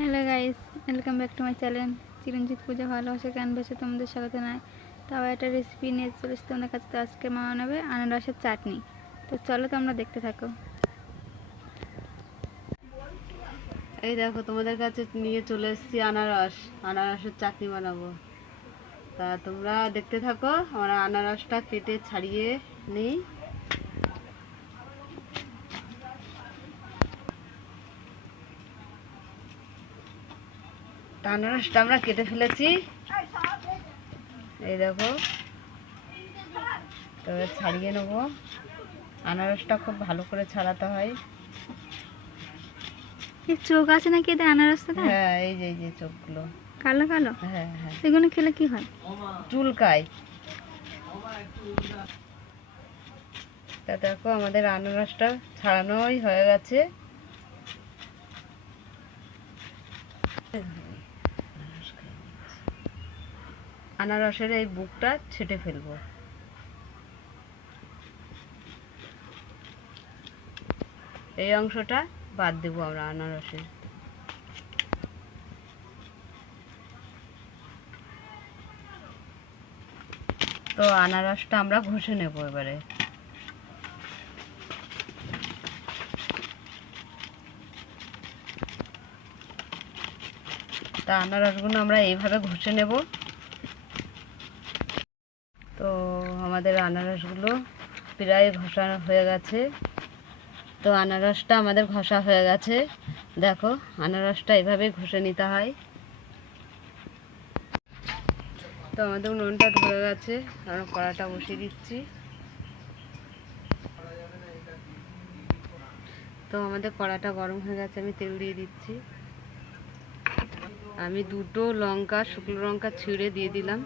Hello guys, welcome back to my channel. Chiranjit পূজা ভালোবাসা গান বেশি তোমাদের স্বাগত জানাই। তাও একটা রেসিপি নিয়ে চলে এসেছি তোমাদের কাছে। তো আজকে মা বানাবে আনারসের চাটনি। তো চলো তোমরা দেখতে থাকো। এই দেখো তোমাদের কাছে নিয়ে চলে এসেছি আনারসের চাটনি বানাবো। তা তোমরা দেখতে থাকো। আমরা আনারসটা কেটে ছাড়িয়ে নিই। আনারসটা আমরা কেটে ফেলেছি, এই দেখো। তো ছাড়িয়ে নেব। আনারসটা খুব ভালো করে ছাড়াতে হয়। চোখ আছে নাকি এদের আনারসটা? হ্যাঁ, এই যে চোখগুলো কালো কালো। হ্যাঁ হ্যাঁ, এগুলো খেলে কি হয়? চুলকায়। তা দেখো আমাদের আনারসটা ছাড়ানোই হয়ে গেছে। আনারসের এই বুকটা ছেটে ফেলবো। এই অংশটা বাদ দেবো আমরা আনারসের। তো আনারসটা আমরা ঘষে নেব এবারে। তা আনারসগুলো আমরা এইভাবে ঘষে নেব। তো আমাদের আনারসগুলো প্রায় ঘষা হয়ে গেছে। তো আনারসটা আমাদের ঘষা হয়ে গেছে। দেখো আনারসটা এইভাবে ঘষে নিতে হয়। তো আমাদের উনুনটা ধরে গেছে, আমরা কড়াটা বসিয়ে দিচ্ছি। তো আমাদের কড়াটা গরম হয়ে গেছে, আমি তেল দিয়ে দিচ্ছি। আমি দুটো লঙ্কা, শুকনো লঙ্কা ছিঁড়ে দিয়ে দিলাম।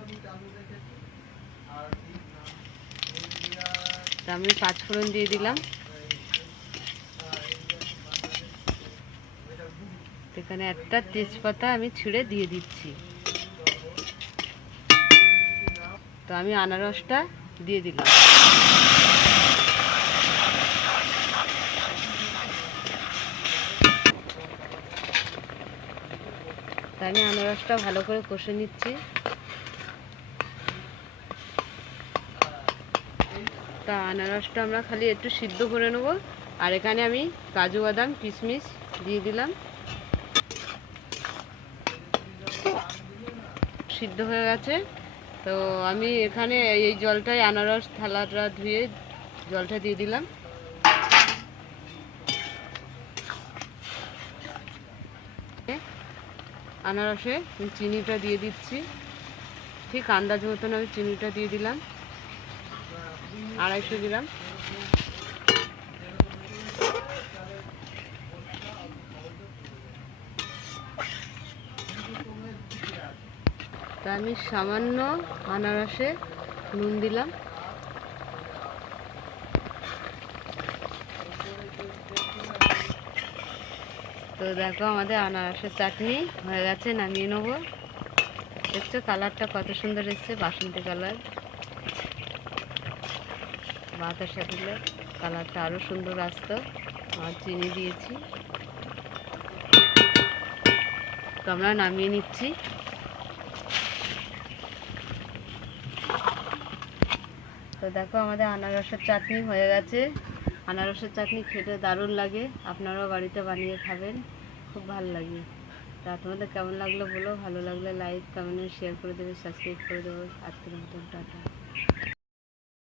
তা আমি 5 ফোড়ন দিয়ে দিলাম। এখানে একটা তেজপাতা আমি ছিঁড়ে দিয়ে দিচ্ছি। তো আমি আনারসটা দিয়ে দিলাম। তাই আমি আনারসটা ভালো করে কষে নিচ্ছি। তা আনারসটা আমরা খালি একটু সিদ্ধ করে নেব। আর এখানে আমি কাজু বাদাম কিশমিশ দিয়ে দিলাম। সিদ্ধ হয়ে গেছে। তো আমি এখানে এই জলটায় আনারস থালাটা ধুয়ে জলটা দিয়ে দিলাম। আনারসে চিনিটা দিয়ে দিচ্ছি, ঠিক আন্দাজ মতন আমি চিনিটা দিয়ে দিলাম, 250 গ্রাম। তা আমি সামান্য আনারসে নুন দিলাম। তো দেখো আমাদের আনারসের চাটনি হয়ে গেছে, নামিয়ে নেব। দেখছো কালারটা কত সুন্দর এসছে, বাসন্তী কালার। বাতাসা দিলে কালারটা আরও সুন্দর আসতো। আর চিনি দিয়েছি। তো আমরা নামিয়ে নিচ্ছি। তো দেখো আমাদের আনারসের চাটনি হয়ে গেছে। আনারসের চাটনি খেতে দারুণ লাগে, আপনারাও বাড়িতে বানিয়ে খাবেন, খুব ভালো লাগে। তা তোমাদের কেমন লাগলো বলো, ভালো লাগলে লাইক কমেন্ট শেয়ার করে দেবে, সাবস্ক্রাইব করে দেবো। আজকের মতন টাটা।